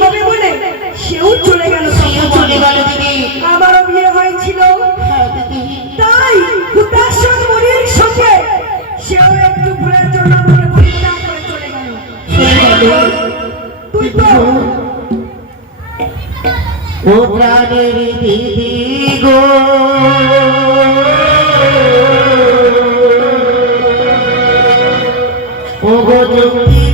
হবে বলে সেও চলে গেল দিদি। আমারও বিয়ে হয়েছিল, হ্যাঁ দিদি। তাই হুতাশন মনির সঙ্গে সেও একটু ঘোরার জন্য আমাকে পরিত্যাগ করে চলে গেল। তুই তো ও প্রাণের দিদি গো, ও গো তুমি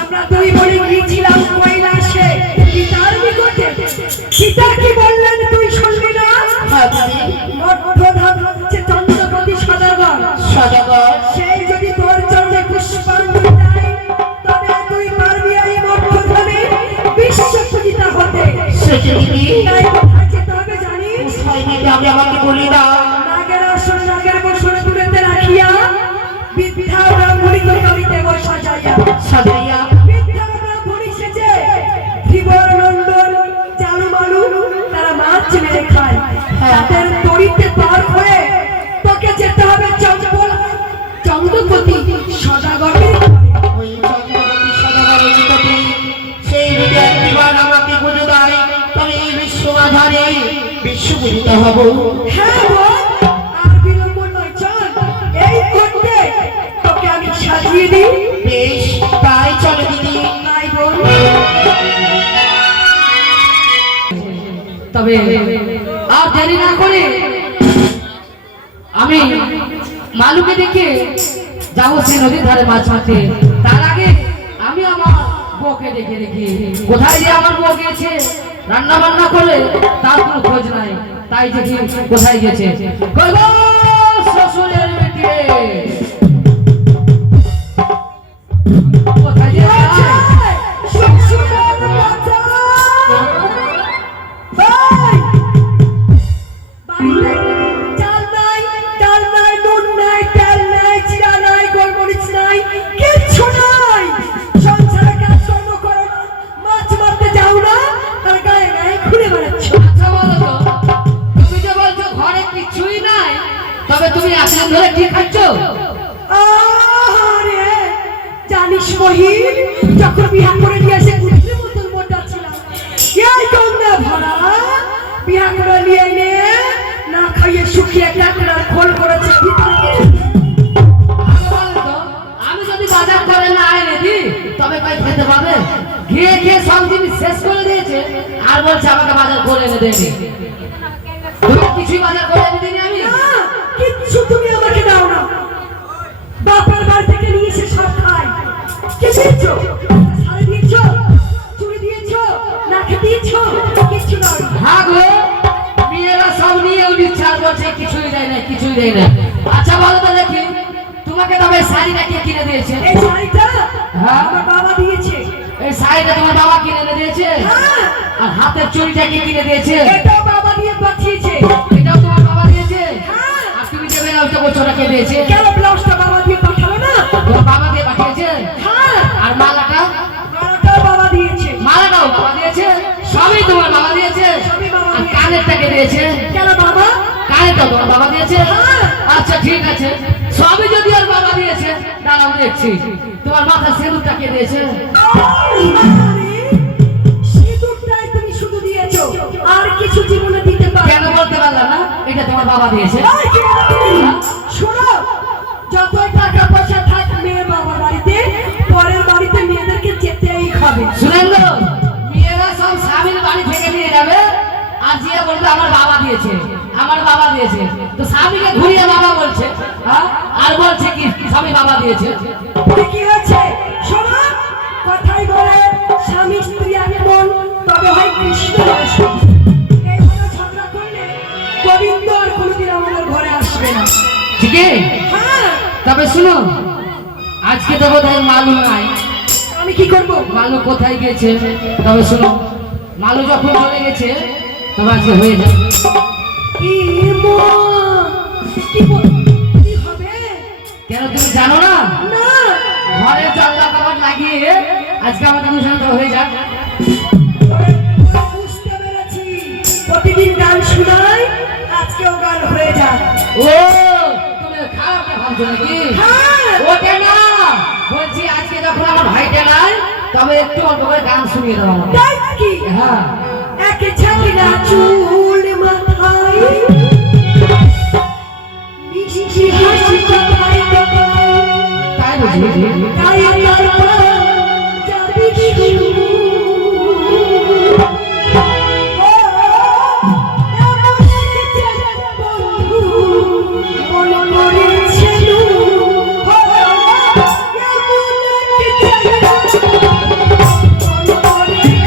আমরা দুই বলে গিয়েছিলাম কৈলাসে পিতার নিকটে। পিতা কি বললেন তুই শুনবি না? চন্দ্রপতি সদাগর সেই যদি তোর চন্দ্রে পুষ্পাঞ্জলি দেয় তবে তুই পারবি এই মধ্যধনে বিশ্ব পূজিতা হতে। তাই কোথায় যেতে হবে জানিস? আমাকে বলি না। নাগের আসন নাগের বসন তুলেতে রাখিয়া বিদ্যা ব্রাহ্মণী কবিতে সাজাইয়া বিদ্যা ব্রাহ্মণী সেজে ধীবর নন্দন চালু মালু তারা মাছ মেরে খায়। তাদের তরিতে পার হয়ে তোকে যেতে হবে চন্দ্রপতি সদাগরের। ওই চন্দ্রপতি সদাগরের নিকটে সেই বিদ্যার্থীগণ আমাকে বুঝে দেয়, তবে এই বিশ্ব আধারে বিশ্ব পূজিতা হব। হ্যাঁ বল, আর বিলম্ব নয়, চল এই করতে তোকে আমি সাজিয়ে দিই। বেশ, তাই চলো দিদি। তাই বল। তবে আর দেরি না করে আমি মালুকে দেখে যাবো সেই নদীর ধারে মাছ মারতে। তার আগে আমি আমার বউকে দেখে দেখি কোথায় যে আমার বউ গিয়েছে। রান্না বান্না করে তার কোনো খোঁজ নাই, তাই দেখি কোথায় গেছে। কই গো শ্বশুরের বেটি, কোথায় যে তুমি আসলে ধরে কি খাচ্ছ? আরে জানিস মহিন, যখন বিয়া করে নিয়ে এসে পুত্রের মতন মোটা ছিলাম, এই গঙ্গা ভরা বিয়া করে নিয়ে এনে না খাইয়ে শুকিয়ে কাকড়ার খোল করেছে। আমি যদি বাজার করে না এনে দিই তবে কই খেতে পাবে? খেয়ে খেয়ে সব জিনিস শেষ করে দিয়েছে আর বলছে আমাকে বাজার করে এনে দেয়নি। তুমি কিছুই বাজার করে এনে দিইনি আমি। কিচ্ছু তুমি আমাকে দাও না, বাপের বাড়ি থেকে নিয়ে এসে সব খাই। কি দিয়েছো? শাড়ি দিয়েছো, চুড়ি দিয়েছো, নাকে দিয়েছো? কিচ্ছু নয়। হ্যাঁ গো, মেয়েরা সব নিয়ে উনি চার বলছে কিছুই দেয় না, কিছুই দেয় না। আচ্ছা বলো তো দেখি, তোমাকে তবে শাড়িটা কে কিনে দিয়েছে? এই শাড়িটা হ্যাঁ আমার বাবা দিয়েছে। শাড়িটা তোমার বাবা কিনে এনে দিয়েছে? হ্যাঁ, আর হাতের চুড়িটা কে কিনে দিয়েছে? এটাও বাবা দিয়ে পাঠিয়েছে। এটাও তোমার বাবা দিয়েছে? হ্যাঁ, আর তুমি যে ব্লাউজটা বলছো ওটা কে দিয়েছে? কেন ব্লাউজটা বাবা দিয়ে পাঠালো না? তোমার বাবা দিয়ে পাঠিয়েছে? হ্যাঁ, আর মালাটা? মালাটাও বাবা দিয়েছে। মালাটাও বাবা দিয়েছে? সবই তোমার বাবা দিয়েছে? সবই বাবা আর দিয়েছে। কানেরটা কে দিয়েছে? কেন বাবা? কানেরটাও তোমার বাবা দিয়েছে? হ্যাঁ। আচ্ছা ঠিক আছে, সবই যদি আর বাবা দিয়েছে দাঁড়াও দেখছি। তোমার মাথার সিঁদুরটা কে দিয়েছে? আরে, সিঁদুরটাই তুমি শুধু দিয়েছো, আর কিছু জীবনে দিতে পারো কেন বলতে পারলাম না এটা তোমার বাবা দিয়েছে? শোনো, যতই টাকা পয়সা থাক মেয়ের বাবার বাড়িতে, পরের বাড়িতে মেয়েদেরকে যেতেই হবে। শুনেন গো, মেয়েরা সব স্বামীর বাড়ি থেকে নিয়ে যাবে আর যে বলবে আমার বাবা দিয়েছে, আমার বাবা দিয়েছে। তো স্বামীকে ঘুরিয়ে বাবা বলছে, হ্যাঁ? আর বলছে কি স্বামী বাবা দিয়েছে। কি হয়েছে? শোনো, কথাই বলে স্বামী স্ত্রী আগে মন, তবে হয় কৃষ্ণ নয় স্বামী। এইভাবে ঝগড়া করলে গোবিন্দ আর কোনোদিন আমাদের ঘরে আসবে না। ঠিক আছে? হ্যাঁ, তবে শুনো, আজকে তো বোধহয় মালু নাই। আমি কি করবো? মালু কোথায় গেছে? তবে শুনো, মালু যখন চলে গেছে তবে আজকে হয়ে যাবে। কি মা, কি হবে? কেন তুমি জানো না? না, ঘরে জানলা কাপড় লাগিয়ে আজকে আমাদের অনুষ্ঠানটা হয়ে যাক। বুঝতে পেরেছি। প্রতিদিন গান শোনাই, আজকেও গান হয়ে যায়। ও তুমি খারাপ ভাবছো নাকি? হ্যাঁ, ওটা না, বলছি আজকে যখন আমার ভাইটা নাই তবে একটু অল্প করে গান শুনিয়ে দাও আমাকে। তাই নাকি? হ্যাঁ, এক ছাগলা চুল মাথায়, মিষ্টি হাসি কথায় কথায়, তাই বুঝি? তাই তারপর যাবি শুরু। ও, এমন এক বন্ধু মন করেছিল। ও, এমন এক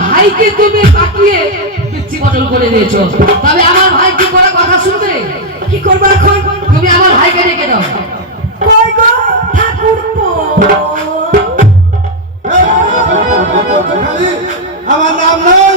ভাইকে তুমি পাঠিয়ে পিচ্ছি বদল করে দিয়েছো, তবে আমার ভাই কি করে কথা শুনবে? কি করবো এখন? তুমি আমার ভাইকে ডেকে দাও। কই গো ঠাকুরপো? আমার নাম নাই।